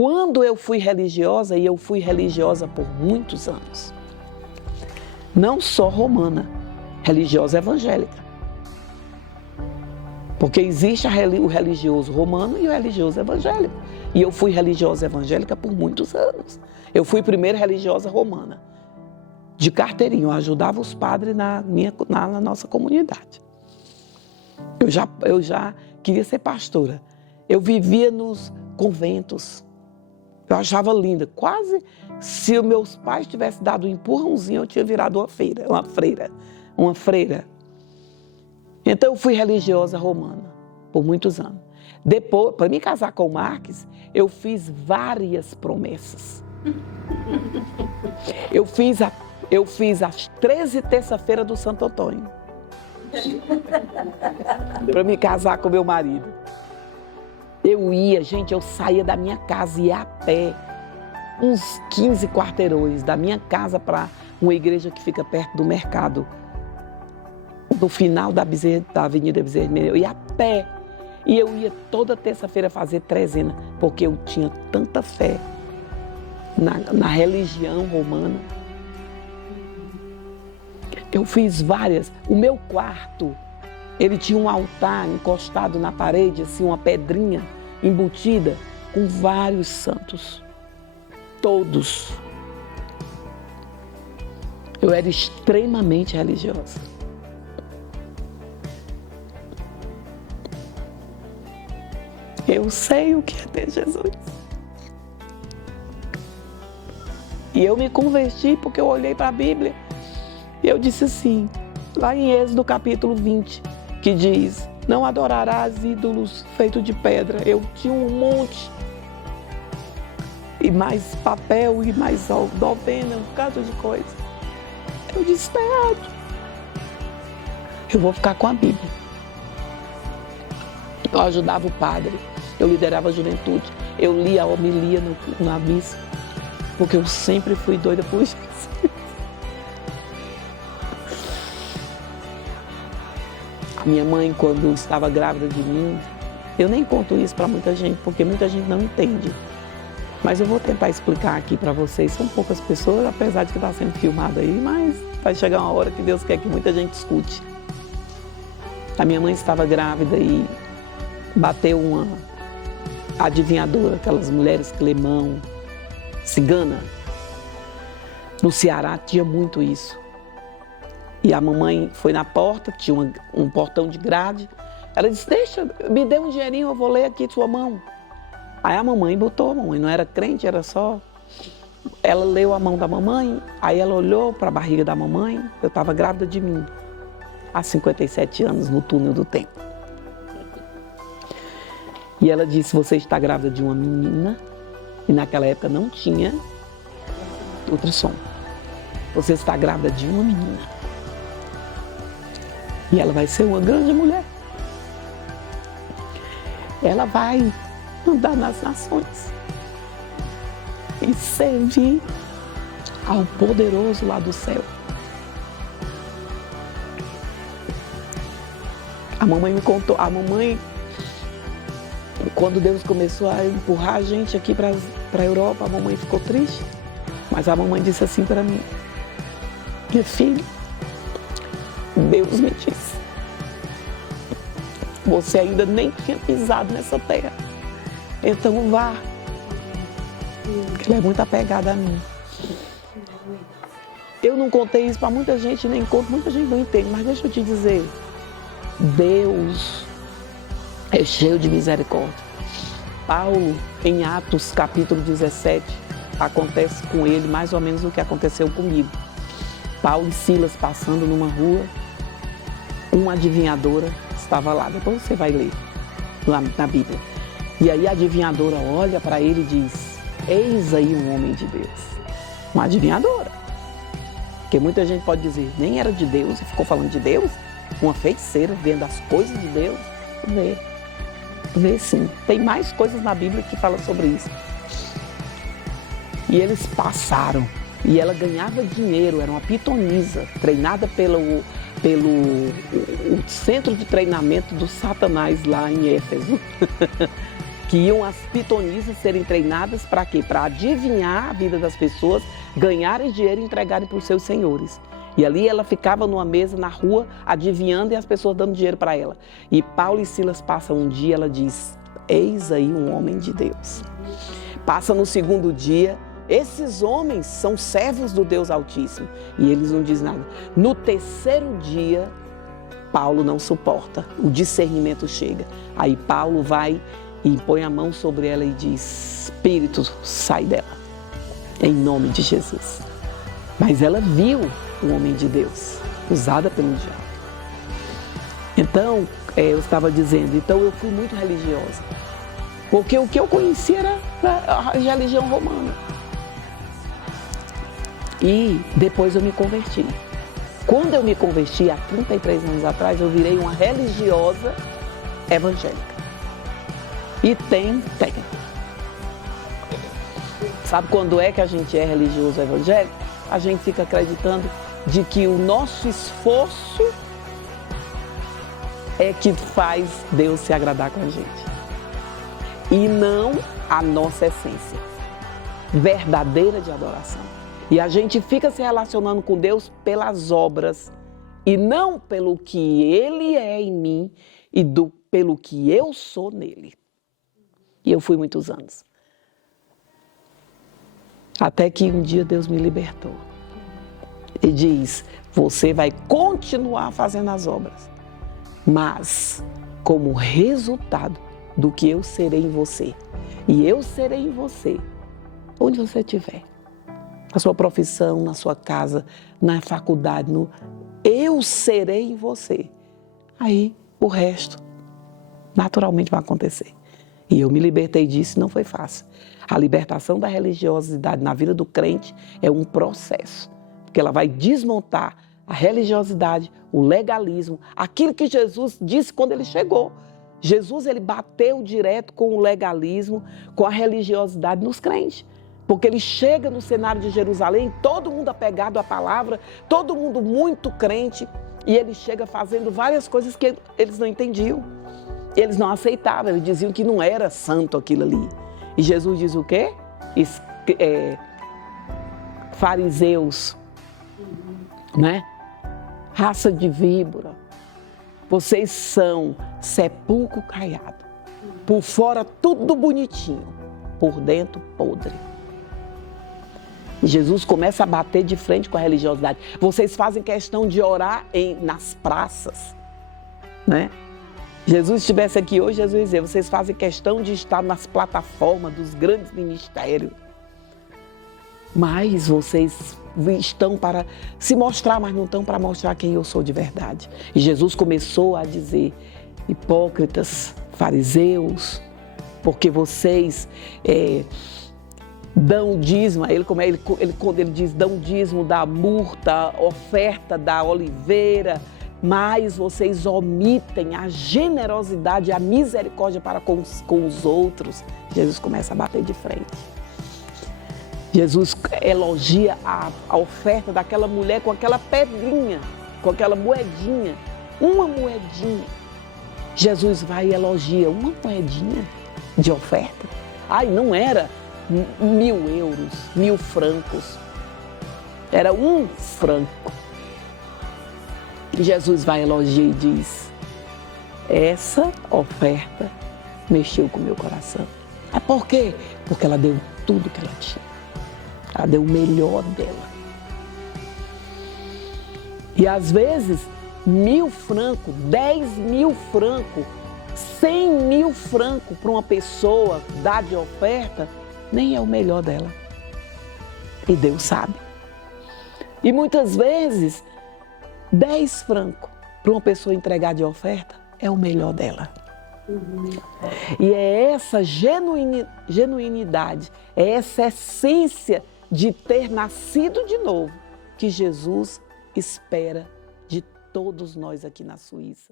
Quando eu fui religiosa, e eu fui religiosa por muitos anos, não só romana, religiosa evangélica. Porque existe o religioso romano e o religioso evangélico. E eu fui religiosa evangélica por muitos anos. Eu fui primeiro religiosa romana, de carteirinha. Eu ajudava os padres na nossa comunidade. Eu já queria ser pastora. Eu vivia nos conventos. Eu achava linda. Quase, se os meus pais tivessem dado um empurrãozinho, eu tinha virado uma freira. Então eu fui religiosa romana por muitos anos. Depois, para me casar com o Marques, eu fiz várias promessas. Eu fiz as 13 terça-feira do Santo Antônio. Para me casar com meu marido. Eu saía da minha casa e ia a pé, uns 15 quarteirões, da minha casa para uma igreja que fica perto do mercado, no final da Avenida Bezerra de Menezes. Eu ia a pé e eu ia toda terça-feira fazer trezena, porque eu tinha tanta fé na religião romana. Eu fiz várias. O meu quarto, ele tinha um altar encostado na parede, assim, uma pedrinha embutida com vários santos. Todos. Eu era extremamente religiosa. Eu sei o que é ter Jesus. E eu me converti porque eu olhei para a Bíblia e eu disse assim, lá em Êxodo capítulo 20, que diz, não adorarás ídolos feitos de pedra. Eu tinha um monte, e mais papel, e mais novena, um bocado de coisa. Eu disse, tá errado. Eu vou ficar com a Bíblia. Eu ajudava o padre, eu liderava a juventude, eu lia a homilia na missa, porque eu sempre fui doida por Jesus. A minha mãe, quando estava grávida de mim, eu nem conto isso para muita gente, porque muita gente não entende. Mas eu vou tentar explicar aqui para vocês, são poucas pessoas, apesar de que está sendo filmado aí, mas vai chegar uma hora que Deus quer que muita gente escute. A minha mãe estava grávida e bateu uma adivinhadora, aquelas mulheres clemão, cigana. No Ceará tinha muito isso. E a mamãe foi na porta, tinha um portão de grade. Ela disse, me dê um dinheirinho, eu vou ler aqui sua mão. Aí a mamãe botou, a mamãe não era crente, era só... Ela leu a mão da mamãe, aí ela olhou para a barriga da mamãe, eu estava grávida de mim, há 57 anos, no túnel do tempo. E ela disse, você está grávida de uma menina, e naquela época não tinha ultrassom. Você está grávida de uma menina. E ela vai ser uma grande mulher. Ela vai andar nas nações e servir ao poderoso lá do céu. A mamãe me contou, quando Deus começou a empurrar a gente aqui para a Europa, a mamãe ficou triste, mas a mamãe disse assim para mim, minha filha, Deus me disse, você ainda nem tinha pisado nessa terra, então vá, porque ela é muito apegada a mim. Eu não contei isso para muita gente, nem conto, muita gente não entende, mas deixa eu te dizer, Deus é cheio de misericórdia. Paulo, em Atos capítulo 17, acontece com ele mais ou menos o que aconteceu comigo. Paulo e Silas passando numa rua, uma adivinhadora estava lá, depois você vai ler na Bíblia. E aí a adivinhadora olha para ele e diz, eis aí um homem de Deus. Uma adivinhadora. Porque muita gente pode dizer, nem era de Deus e ficou falando de Deus. Uma feiticeira vendo as coisas de Deus. Vê sim. Tem mais coisas na Bíblia que falam sobre isso. E eles passaram. E ela ganhava dinheiro, era uma pitonisa, treinada pelo centro de treinamento do Satanás lá em Éfeso. que iam as pitonisas serem treinadas para quê? Para adivinhar a vida das pessoas, ganharem dinheiro e entregarem para os seus senhores. E ali ela ficava numa mesa na rua, adivinhando e as pessoas dando dinheiro para ela. E Paulo e Silas passam um dia, ela diz, eis aí um homem de Deus. Passa no segundo dia, esses homens são servos do Deus Altíssimo. E eles não dizem nada. No terceiro dia, Paulo não suporta, o discernimento chega. Aí Paulo vai e põe a mão sobre ela e diz, espírito, sai dela, em nome de Jesus. Mas ela viu o homem de Deus, usada pelo diabo. Então, eu estava dizendo, então eu fui muito religiosa. Porque o que eu conhecia era a religião romana. E depois eu me converti. Quando eu me converti, há 33 anos atrás, eu virei uma religiosa evangélica. E tem técnica. Sabe quando é que a gente é religioso evangélico? A gente fica acreditando de que o nosso esforço é que faz Deus se agradar com a gente. E não a nossa essência verdadeira de adoração. E a gente fica se relacionando com Deus pelas obras e não pelo que Ele é em mim e pelo que eu sou nele. E eu fui muitos anos. Até que um dia Deus me libertou. E diz, você vai continuar fazendo as obras, mas como resultado do que eu serei em você. E eu serei em você, onde você estiver. Na sua profissão, na sua casa, na faculdade, eu serei em você. Aí o resto naturalmente vai acontecer. E eu me libertei disso e não foi fácil. A libertação da religiosidade na vida do crente é um processo, porque ela vai desmontar a religiosidade, o legalismo, aquilo que Jesus disse quando ele chegou. Jesus, ele bateu direto com o legalismo, com a religiosidade nos crentes. Porque ele chega no cenário de Jerusalém, todo mundo apegado à palavra, todo mundo muito crente, e ele chega fazendo várias coisas que eles não entendiam. Eles não aceitavam, eles diziam que não era santo aquilo ali. E Jesus diz o quê? Fariseus, né? Raça de víbora, vocês são sepulcro caiado, por fora tudo bonitinho, por dentro podre. E Jesus começa a bater de frente com a religiosidade. Vocês fazem questão de orar nas praças, né? Jesus estivesse aqui hoje, Jesus ia dizer, vocês fazem questão de estar nas plataformas dos grandes ministérios. Mas vocês estão para se mostrar, mas não estão para mostrar quem eu sou de verdade. E Jesus começou a dizer, hipócritas, fariseus, porque vocês dão dízimo, quando ele diz dão dízimo da murta, oferta da oliveira, mas vocês omitem a generosidade e a misericórdia para com os outros. Jesus começa a bater de frente. Jesus elogia a oferta daquela mulher com aquela pedrinha, com aquela moedinha, uma moedinha. Jesus vai e elogia uma moedinha de oferta. Ai, não era 1.000 euros, 1.000 francos. Era 1 franco. E Jesus vai elogiar e diz, essa oferta mexeu com o meu coração. É por quê? Porque ela deu tudo que ela tinha. Ela deu o melhor dela. E às vezes, 1.000 francos, 10.000 francos, 100.000 francos para uma pessoa dar de oferta, nem é o melhor dela. E Deus sabe. E muitas vezes, 10 francos para uma pessoa entregar de oferta é o melhor dela. E é essa genuinidade, é essa essência de ter nascido de novo que Jesus espera de todos nós aqui na Suíça.